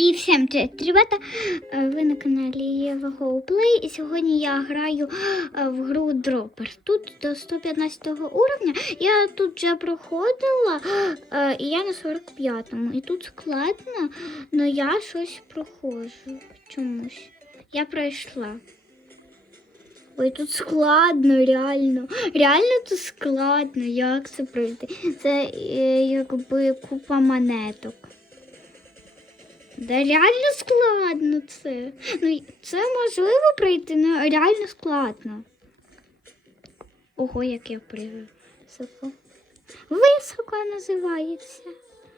І всім привіт, ребята! Е, Ви на каналі Гоуплей і сьогодні я граю е, в гру Дропер. Тут до 115 уровня. Я тут вже проходила, е, і я на 45-му. І тут складно, але я щось проходжу чомусь. Я пройшла. Ой, тут складно, реально. Реально тут складно. Як це пройти? Це якби купа монеток. Да реально складно це. Ну, це можливо пройти, але реально складно. Ого, як я. Високо. Високо називається.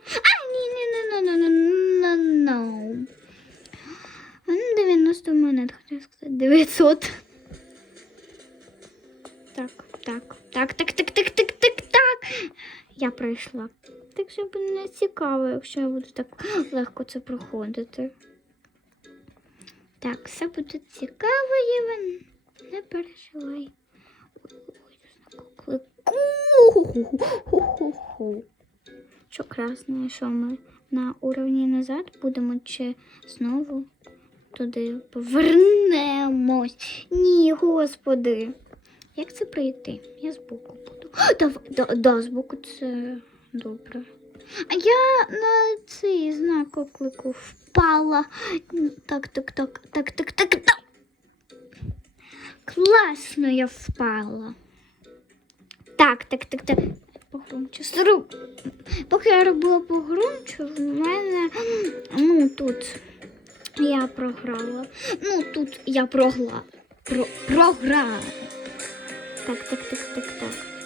А, ні, ні, ні, ні, ні, ні, ні, ні. 90 монет, хотів сказати. 900. Так, так, так, так, так, так, так, так, так. Я пройшла. Так що буде не цікаво, якщо я буду так легко це проходити. Так, все буде цікаво, Євен. Не переживай. Що красне, що ми на уровні назад будемо чи знову туди повернемось. Ні, господи. Як це пройти? Я збоку буду. Да, да, да, збоку це добре. А я на цей знак оклику впала. Так, так, так, так, так, так, так. Класно я впала. Так, так, так, так. Погромче. Стару. Поки я робила погромче, в мене ну тут я програла. Ну тут я прогла. Про, програла. Так, так, так, так, так.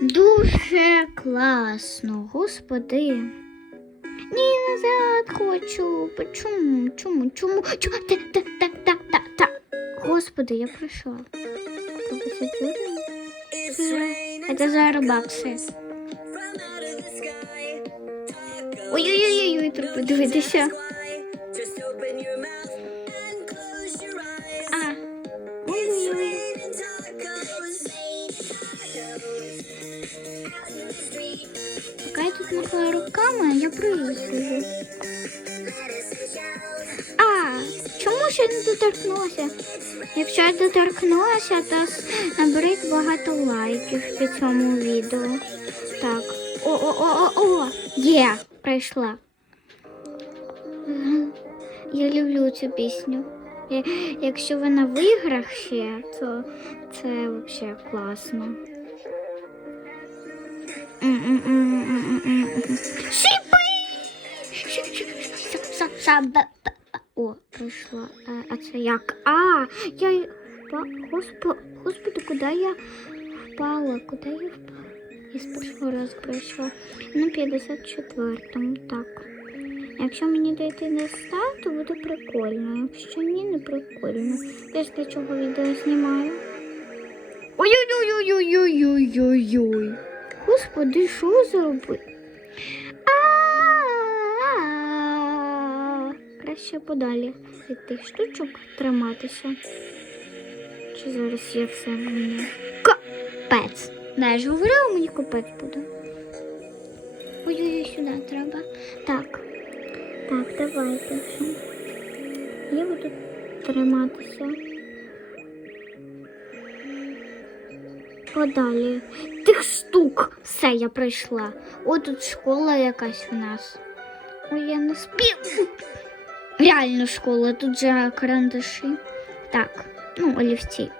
Дуже класно, господи. Ні, назад хочу. Чому? Чому? Чому? Чому? Та, так та, та, та, та. Господи, я пройшла. Это за Ой-ой-ой-ой-ой, трупи дивитися. Руками. А, чому ще не доторкнулася? Якщо я доторкнулася, то наберіть багато лайків під цьому відео. Так. О-о-о-о-о! Є, пройшла. Мгм. Я люблю цю пісню. Якщо вона в іграх ще, то це взагалі класно. М-м-м-м-м-м-м. О, прийшла. Е, А це як? А, я Госпо... Господи, куди я впала? Куди я впала? Я з першого разу пройшла. На 54-му, так. Якщо мені дойти до 100, то буде прикольно. Якщо ні, не прикольно. Я ж для чого відео знімаю. Ой-ой-ой-ой-ой-ой-ой-ой. Господи, що зробити? Краще подалі від тих штучок триматися. Чи зараз є все мені? Капець. Не, ж говорила, мені капець буде. Ой-ой-ой, сюди треба. Так. Так, давайте. Я буду триматися. Подалі. Тих штук. Все, я пройшла. О, тут школа якась у нас. Ой, я не спів. Реально школа, тут же карандаші. Так, ну, олівці.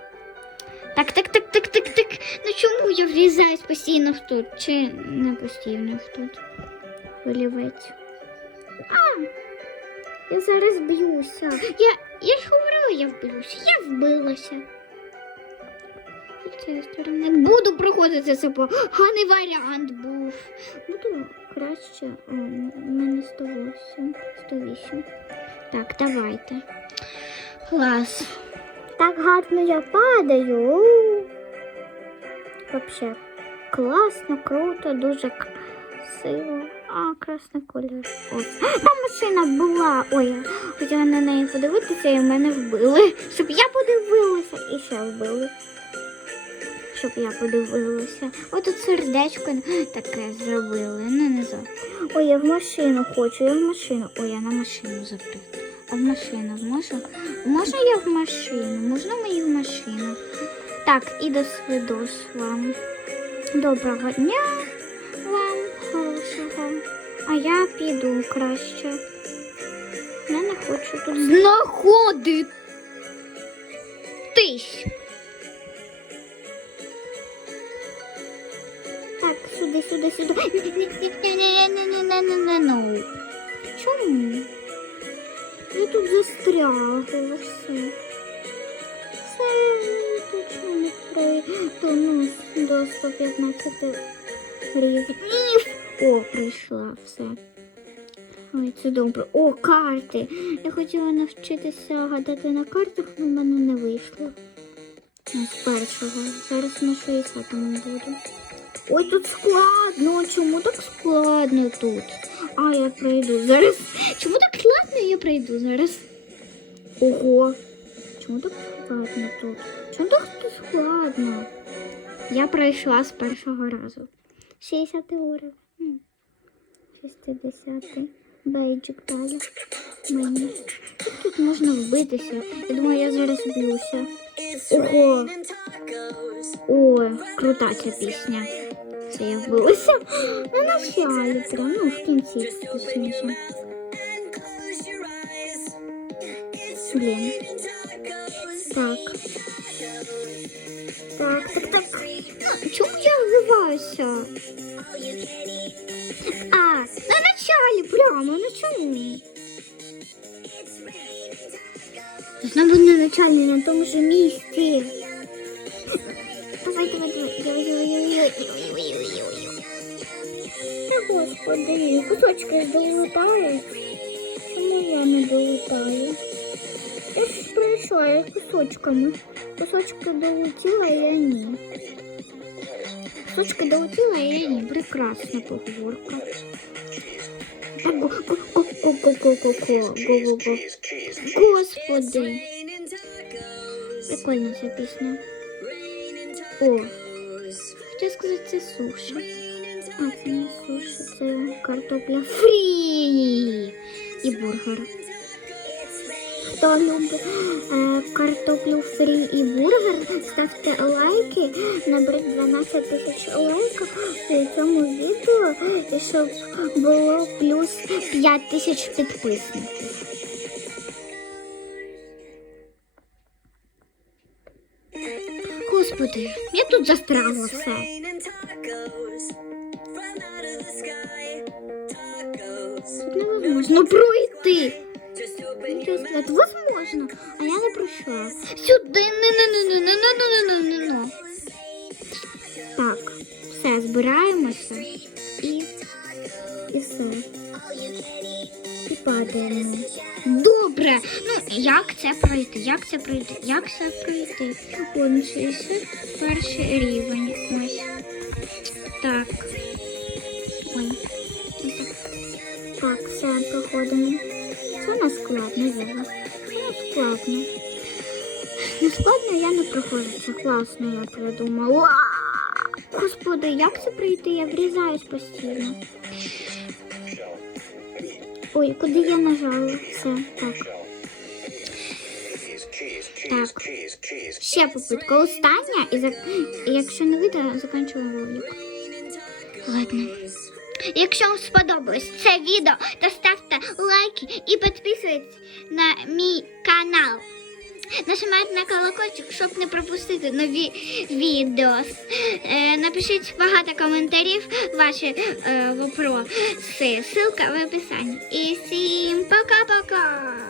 Так, так, так, так, так, так. Ну чому я врізаюсь постійно в тут? Чи не постійно в тут? Олівець. А, я зараз б'юся. Я, я ж говорила, я вбилася. Я вбилася. З буду проходити це поганий варіант був. Буду краще. У мене 108, 108. Так, давайте. Клас. Так гарно я падаю. Вообще класно, круто, дуже красиво. А, красний колір. Ось. Там машина була. Ой, хотіла на неї подивитися і мене вбили. Щоб я подивилася і ще вбили. Щоб я подивилася. Ось тут сердечко таке зробили. Ну, не знаю. Ой, я в машину хочу, я в машину. Ой, я на машину запрыг. А в машину можна? Можна я в машину? Можна мені в машину? Так, і до свидос вам. Доброго дня вам хорошого. А я піду краще. Я не хочу тут знаходитись. Так, сюди, сюди, сюди. Чому? Тут застрягла все. Все точно не пройду ну, до 115 рівень. О, прийшла все. Ой, це добре. О, карти. Я хотіла навчитися гадати на картах, але в мене не вийшло. З першого. Зараз на 60-му буду. Ой, тут складно. Чому так складно тут? А, я пройду зараз. Чому так Я пройду зараз. Ого. Чому так складно тут? Чому так складно? Я пройшла з першого разу. 60 уровень. М. 60. Бейджик далі. Мені. Тут можна вбитися? Я думаю, я зараз вб'юся. Ого. Ой, крута ця пісня. Це я вбилася. На началі прям, ну, в кінці точніше. селен. Так. Так, так, так. А, чому я вливаюся? А, на началі прямо, ну чому? Знову на началі, на тому ж місці. Давай, давай, давай, давай, давай, давай, давай, давай, Та господи, кусочки ж долутають. Чому я не долутаю? большое, я кусочками. Кусочки долетіла, я ні. Кусочки долетіла, я ні. Прекрасна поговорка. Господи. Прикольно записано. О, хотів сказать, це суши. А, це не суші, це картопля фрі и бургер. Хто любить е, картоплю фрі і бургер, ставте лайки, наберіть 12 тисяч лайків у цьому відео, і щоб було плюс 5 тисяч підписників. Господи, я тут застрягла все. Невозможно пройти. Сказати, возможно, а я не пройшла. Сюди, не не не не не не не не не не Так, все, збираємося і, і все. І падаємо. Добре. Ну, як це пройти? Як це пройти? Як це пройти? Он 61 рівень. Ось. Так. Складно я не проходжу. Це класно, я придумала. Господи, як це пройти? Я врізаюсь постійно. Ой, куди я нажала? Все, так. Так. Ще попитка. Остання, і, за... і якщо не вийде, закінчуємо ролик. Ладно. Якщо вам сподобалось це відео, то ставте лайки і підписуйтесь на мій канал. Нажимайте на колокольчик, щоб не пропустити нові відео. Е, напишіть багато коментарів, ваші е, вопроси. Ссылка в описанні. І всім пока-пока!